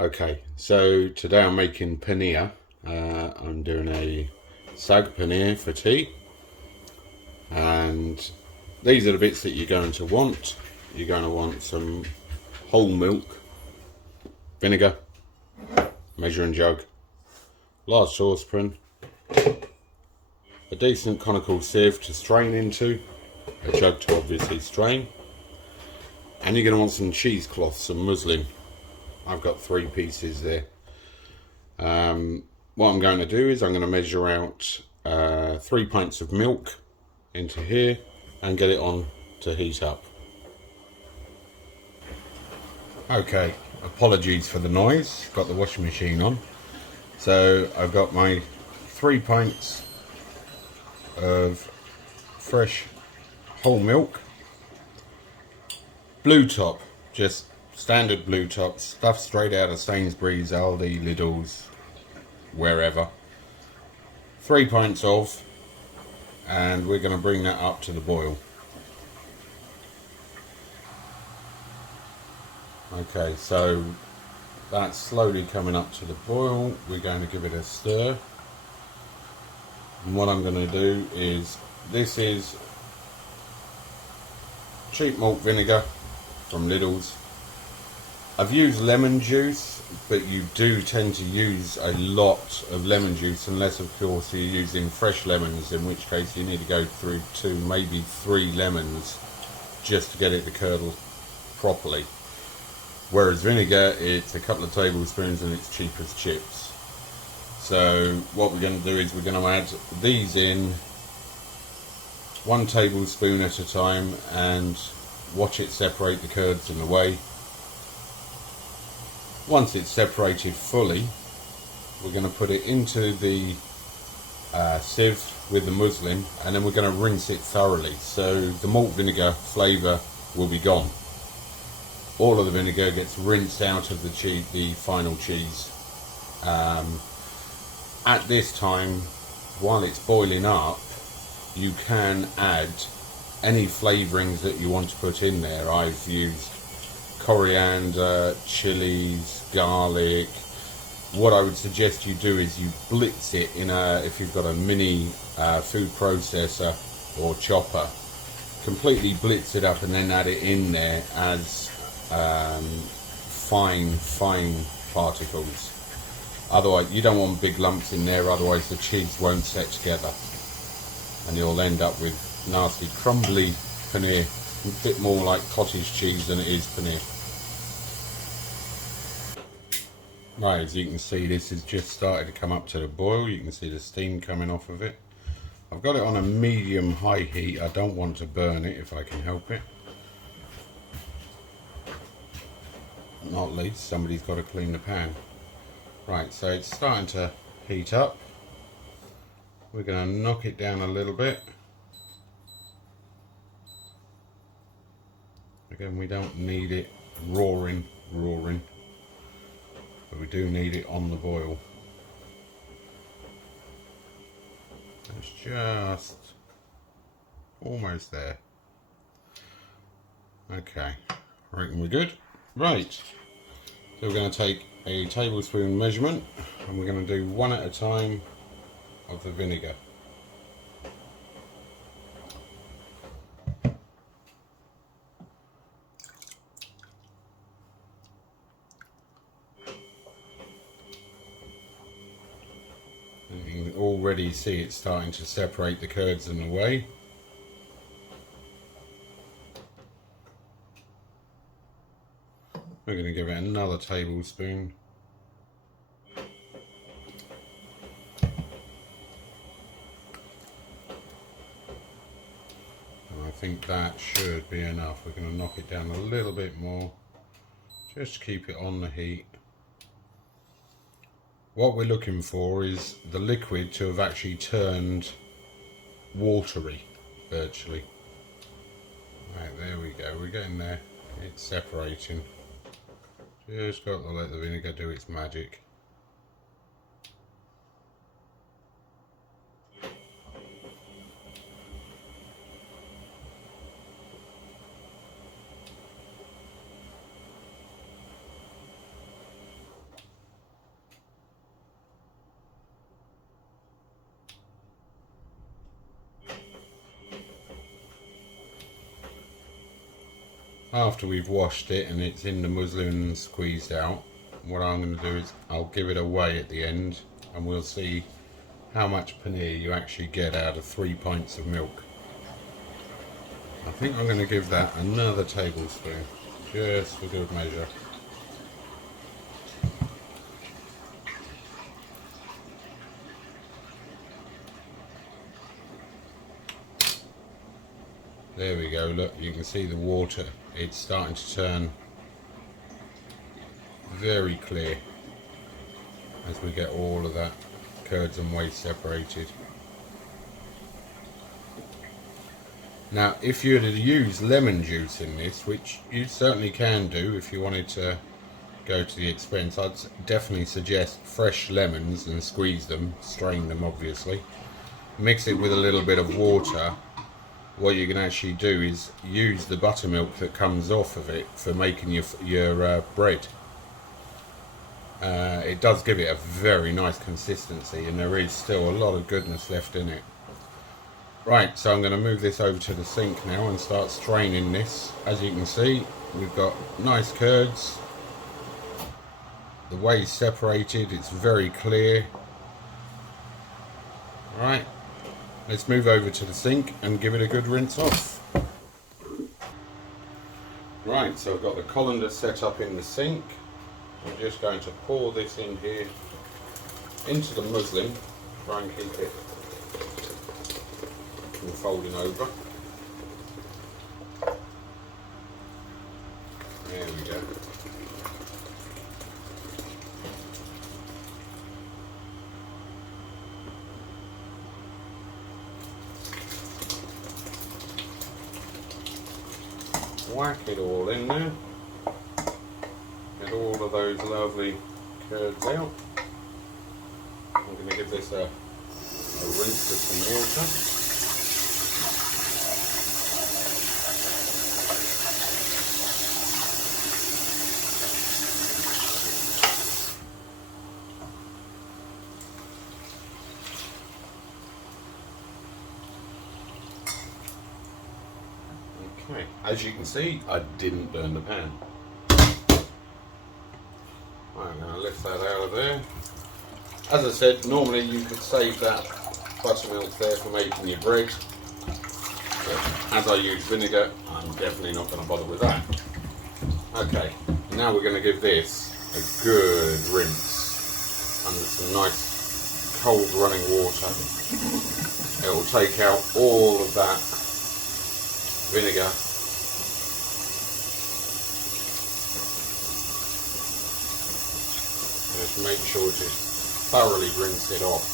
Okay, so today I'm making paneer. I'm doing a saag paneer for tea, and these are the bits that you're going to want. You're going to want some whole milk, vinegar, measuring jug, large saucepan, a decent conical sieve to strain into, a jug to obviously strain, and you're going to want some cheesecloth, some muslin. I've got 3 pieces there. What I'm going to do is I'm going to measure out 3 pints of milk into here and get it on to heat up. Okay, apologies for the noise, got the washing machine on. So I've got my 3 pints of fresh whole milk, blue top, just standard blue top, stuff straight out of Sainsbury's, Aldi, Lidl's, wherever. 3 pints of, and we're going to bring that up to the boil. Okay, so that's slowly coming up to the boil. We're going to give it a stir. And what I'm going to do is, this is cheap malt vinegar from Lidl's. I've used lemon juice, but you do tend to use a lot of lemon juice unless of course you're using fresh lemons, in which case you need to go through 2, maybe 3 lemons just to get it to curdle properly. Whereas vinegar, it's a couple of tablespoons and it's cheap as chips. So what we're going to do is we're going to add these in 1 tablespoon at a time and watch it separate the curds and the whey. Once it's separated fully, we're going to put it into the sieve with the muslin, and then we're going to rinse it thoroughly so the malt vinegar flavour will be gone. All of the vinegar gets rinsed out of the final cheese. At this time, while it's boiling up, you can add any flavourings that you want to put in there. I've used coriander, chilies, garlic. What I would suggest you do is you blitz it if you've got a mini food processor or chopper, completely blitz it up and then add it in there as fine particles. Otherwise, you don't want big lumps in there, otherwise the cheese won't set together and you'll end up with nasty crumbly paneer, a bit more like cottage cheese than it is paneer. Right, as you can see, this has just started to come up to the boil. You can see the steam coming off of it. I've got it on a medium high heat. I don't want to burn it if I can help it. Not least, somebody's got to clean the pan. Right, so it's starting to heat up. We're going to knock it down a little bit. Again, we don't need it roaring, but we do need it on the boil. It's just almost there. Okay, I reckon we're good. Right, so we're going to take a tablespoon measurement and we're going to do 1 at a time of the vinegar. You can already see it starting to separate the curds and the whey. We're going to give it another tablespoon. And I think that should be enough. We're going to knock it down a little bit more, just to keep it on the heat. What we're looking for is the liquid to have actually turned watery, virtually. Right, there we go, we're getting there. It's separating. Just got to let the vinegar do its magic. After we've washed it and it's in the muslin and squeezed out, what I'm going to do is I'll give it a weigh at the end and we'll see how much paneer you actually get out of 3 pints of milk. I think I'm going to give that another tablespoon, just for good measure. There we go, look, you can see the water, it's starting to turn very clear as we get all of that curds and whey separated. Now, if you were to use lemon juice in this, which you certainly can do if you wanted to go to the expense, I'd definitely suggest fresh lemons and squeeze them, strain them obviously, mix it with a little bit of water. What you can actually do is use the buttermilk that comes off of it for making your bread. It does give it a very nice consistency and there is still a lot of goodness left in it. Right, so I'm going to move this over to the sink now and start straining this. As you can see, we've got nice curds. The whey's separated, it's very clear. Right, let's move over to the sink and give it a good rinse off. Right, so I've got the colander set up in the sink. I'm just going to pour this in here into the muslin, try and keep it from folding over. There we go. Whack it all in there. Get all of those lovely curds out. I'm going to give this a rinse with some water. Okay, as you can see, I didn't burn the pan. I'm going to lift that out of there. As I said, normally you could save that buttermilk there for making your bread. But as I use vinegar, I'm definitely not going to bother with that. Okay, now we're going to give this a good rinse under some nice cold running water. It will take out all of that vinegar. Just make sure to thoroughly rinse it off.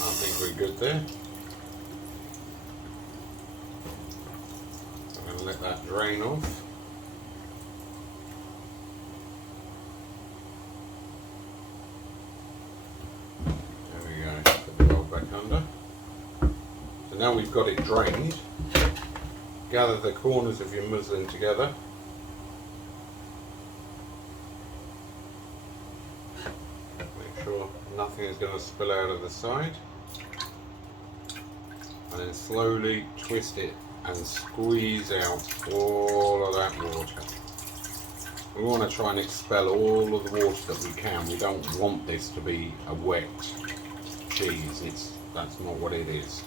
I think we're good there. I'm going to let that drain off. Now we've got it drained, gather the corners of your muslin together. Make sure nothing is going to spill out of the side. And then slowly twist it and squeeze out all of that water. We want to try and expel all of the water that we can. We don't want this to be a wet cheese. That's not what it is.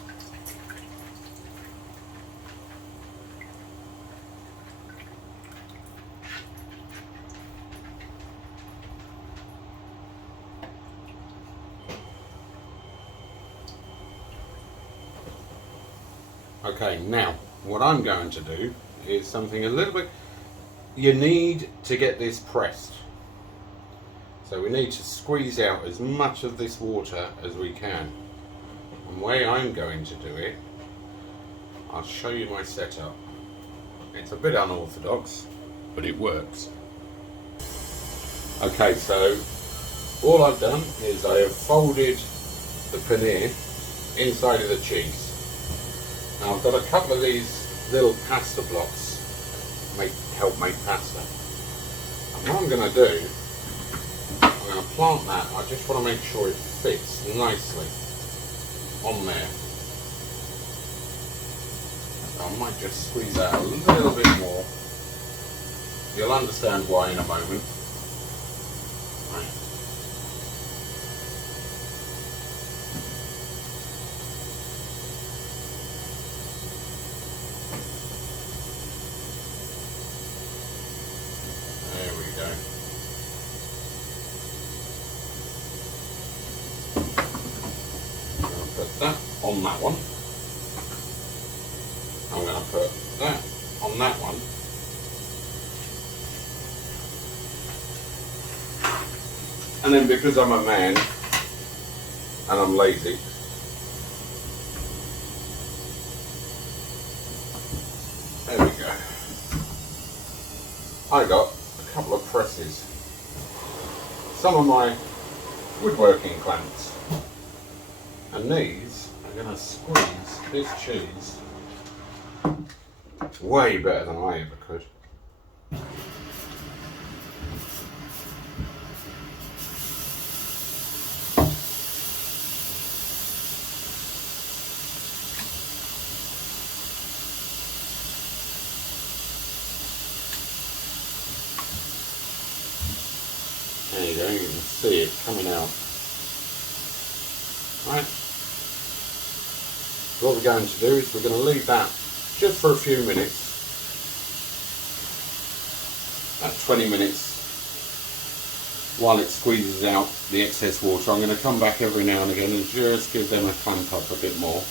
Okay, now what I'm going to do is something a little bit, you need to get this pressed. So we need to squeeze out as much of this water as we can. And the way I'm going to do it, I'll show you my setup. It's a bit unorthodox, but it works. Okay, so all I've done is I have folded the paneer inside of the cheese. Now I've got a couple of these little pasta blocks help make pasta. And what I'm going to do, I'm going to plant that. I just want to make sure it fits nicely on there. So I might just squeeze out a little bit more. You'll understand why in a moment. Right. There we go. I'm going to put that on that one. I'm going to put that on that one. And then because I'm a man and I'm lazy, there we go. I got a couple of presses. Some of my woodworking clamps. And these are going to squeeze this cheese way better than I ever could. There you go, you can see it coming out. Right. What we're going to do is we're going to leave that just for a few minutes. About 20 minutes while it squeezes out the excess water. I'm going to come back every now and again and just give them a clamp up a bit more.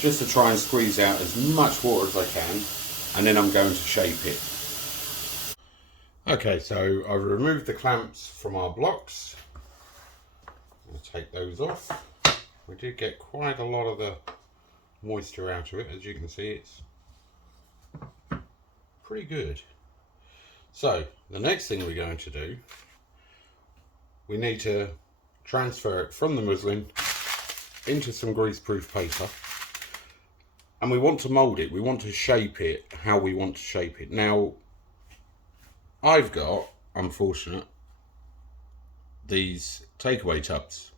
Just to try and squeeze out as much water as I can. And then I'm going to shape it. Okay, so I've removed the clamps from our blocks. I'll take those off. We did get quite a lot of the moisture out of it. As you can see, it's pretty good. So the next thing we're going to do, we need to transfer it from the muslin into some greaseproof paper, and we want to mould it. We want to shape it how we want to shape it. Now, I've got, unfortunately, these takeaway tubs.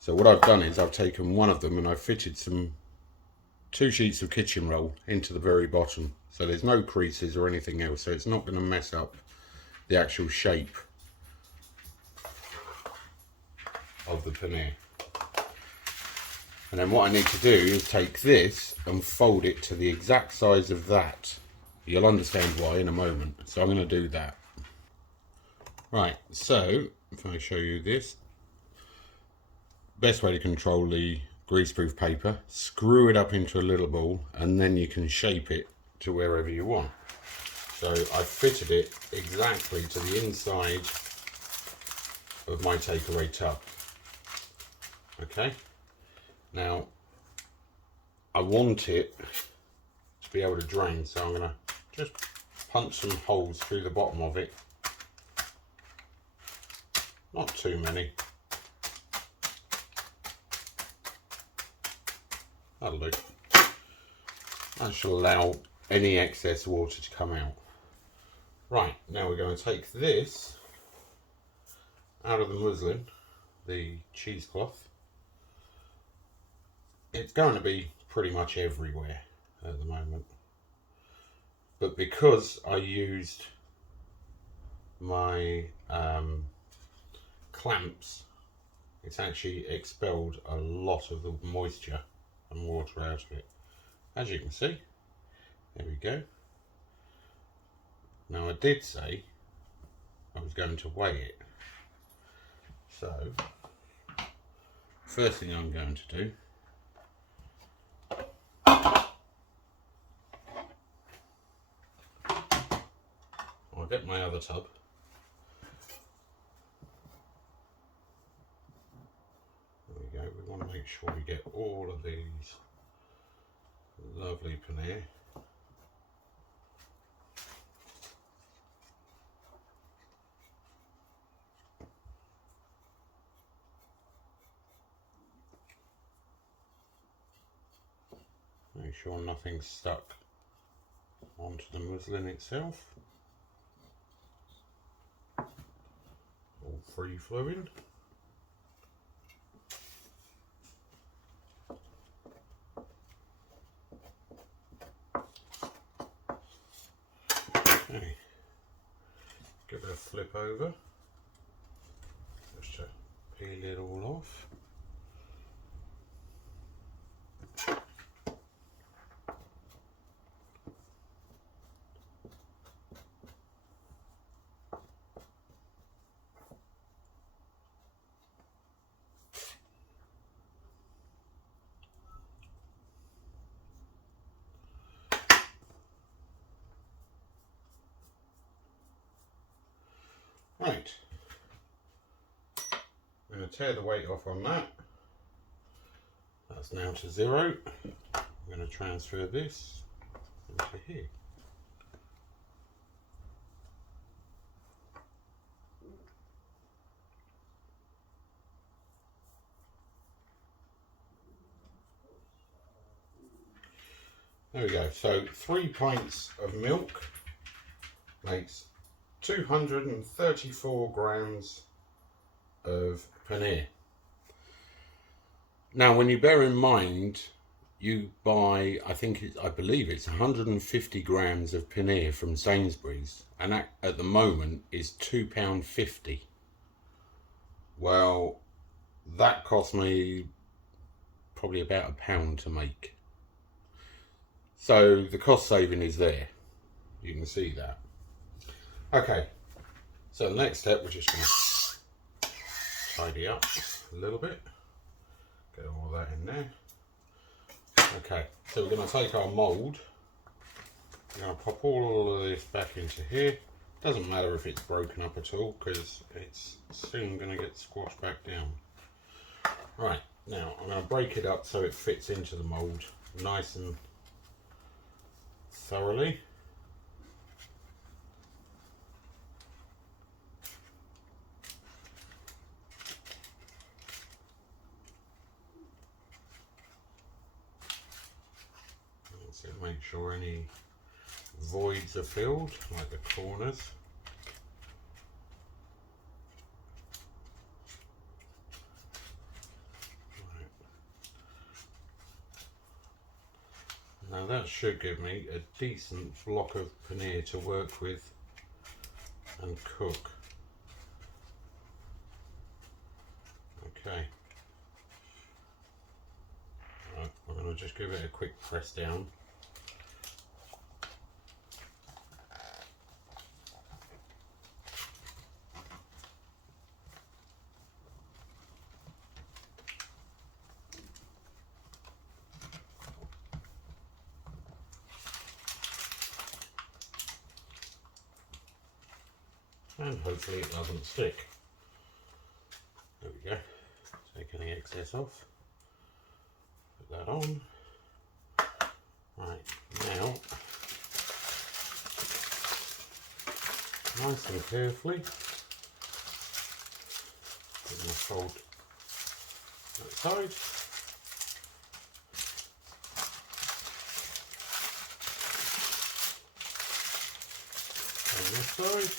So what I've done is I've taken one of them and I've fitted 2 sheets of kitchen roll into the very bottom. So there's no creases or anything else, so it's not going to mess up the actual shape of the paneer. And then what I need to do is take this and fold it to the exact size of that. You'll understand why in a moment. So I'm going to do that. Right, so if I show you this, best way to control the greaseproof paper, screw it up into a little ball and then you can shape it to wherever you want. So I fitted it exactly to the inside of my takeaway tub. Okay, now I want it to be able to drain, so I'm going to just punch some holes through the bottom of it. Not too many. That'll do. That should allow any excess water to come out. Right, now we're going to take this out of the muslin, the cheesecloth. It's going to be pretty much everywhere at the moment. But because I used my clamps, it's actually expelled a lot of the moisture and water out of it. As you can see, there we go. Now I did say I was going to weigh it. So, first thing I'm going to do, I'll get my other tub. There we go. We want to make sure we get all of these lovely paneer. Make sure nothing's stuck onto the muslin itself, all free flowing. Okay, give it a flip over just to peel it all off. Right, I'm going to tear the weight off on that. That's now to 0. I'm going to transfer this into here. There we go. So 3 pints of milk makes 234 grams of paneer. Now, when you bear in mind, you buy, I believe it's 150 grams of paneer from Sainsbury's, and that at the moment is £2.50. Well, that cost me probably about £1 to make. So the cost saving is there. You can see that. Okay, so the next step, we're just going to tidy up a little bit. Get all that in there. Okay, so we're going to take our mould. We're going to pop all of this back into here. Doesn't matter if it's broken up at all, because it's soon going to get squashed back down. Right, now I'm going to break it up so it fits into the mould nice and thoroughly. So make sure any voids are filled, like the corners. Right. Now that should give me a decent block of paneer to work with and cook. Okay. Right, I'm going to just give it a quick press down. And hopefully it doesn't stick. There we go. Take any excess off. Put that on. Right, now, nice and carefully, we're going to fold that side. And this side.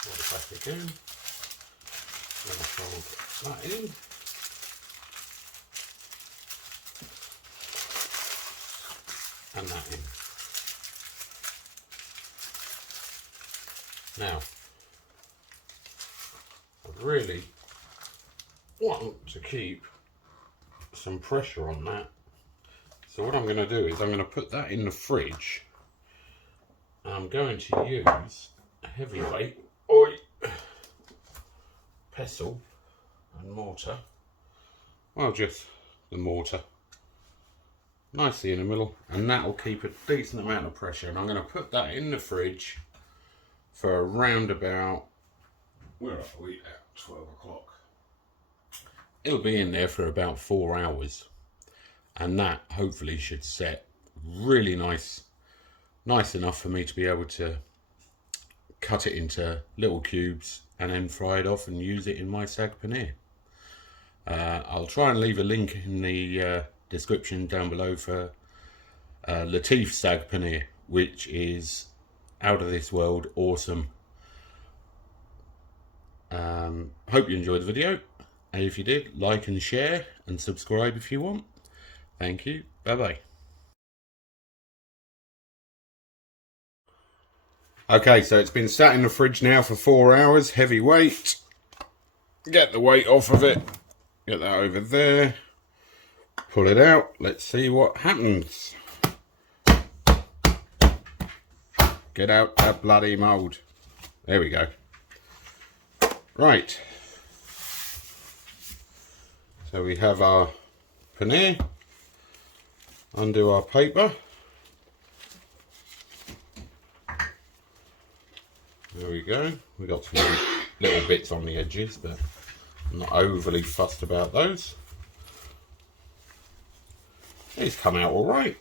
Put it back again. Then fold that in. And that in. Now, I really want to keep some pressure on that. So what I'm going to do is I'm going to put that in the fridge. And I'm going to use a heavyweight pestle and mortar. Well, just the mortar. Nicely in the middle, and that will keep a decent amount of pressure. And I'm going to put that in the fridge for around about, where are we at? 12 o'clock. It'll be in there for about 4 hours, and that hopefully should set really nice enough for me to be able to cut it into little cubes and then fry it off and use it in my saag paneer. I'll try and leave a link in the description down below for Latif's saag paneer, which is out of this world awesome. Hope you enjoyed the video, and if you did, like and share and subscribe if you want. Thank you. Bye bye. Okay, so it's been sat in the fridge now for 4 hours, heavy weight. Get the weight off of it, get that over there, pull it out, let's see what happens. Get out that bloody mould. There we go. Right, so we have our paneer, undo our paper. There we go. We got some little bits on the edges, but I'm not overly fussed about those. It's come out all right.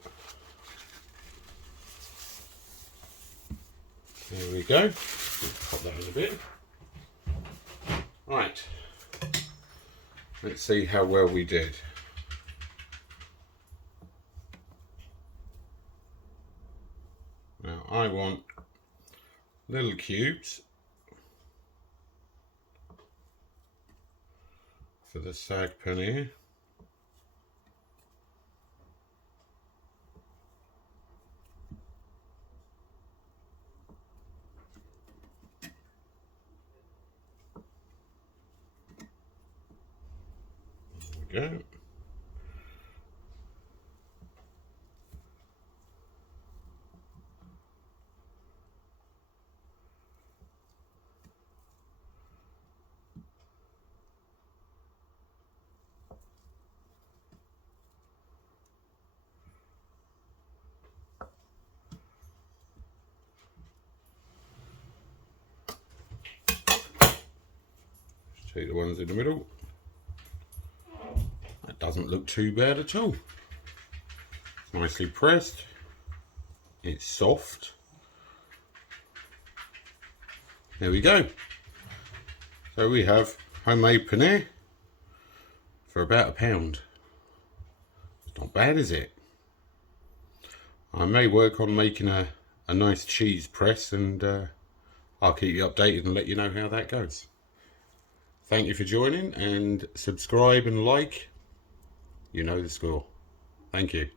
There we go. Pop that in a bit. Right. Let's see how well we did. Now I want little cubes for the saag paneer. There we go. Take the ones in the middle. That doesn't look too bad at all. It's nicely pressed. It's soft. There we go. So we have homemade paneer for about £1. It's not bad, is it? I may work on making a nice cheese press, and I'll keep you updated and let you know how that goes. Thank you for joining, and subscribe and like. You know the score. Thank you.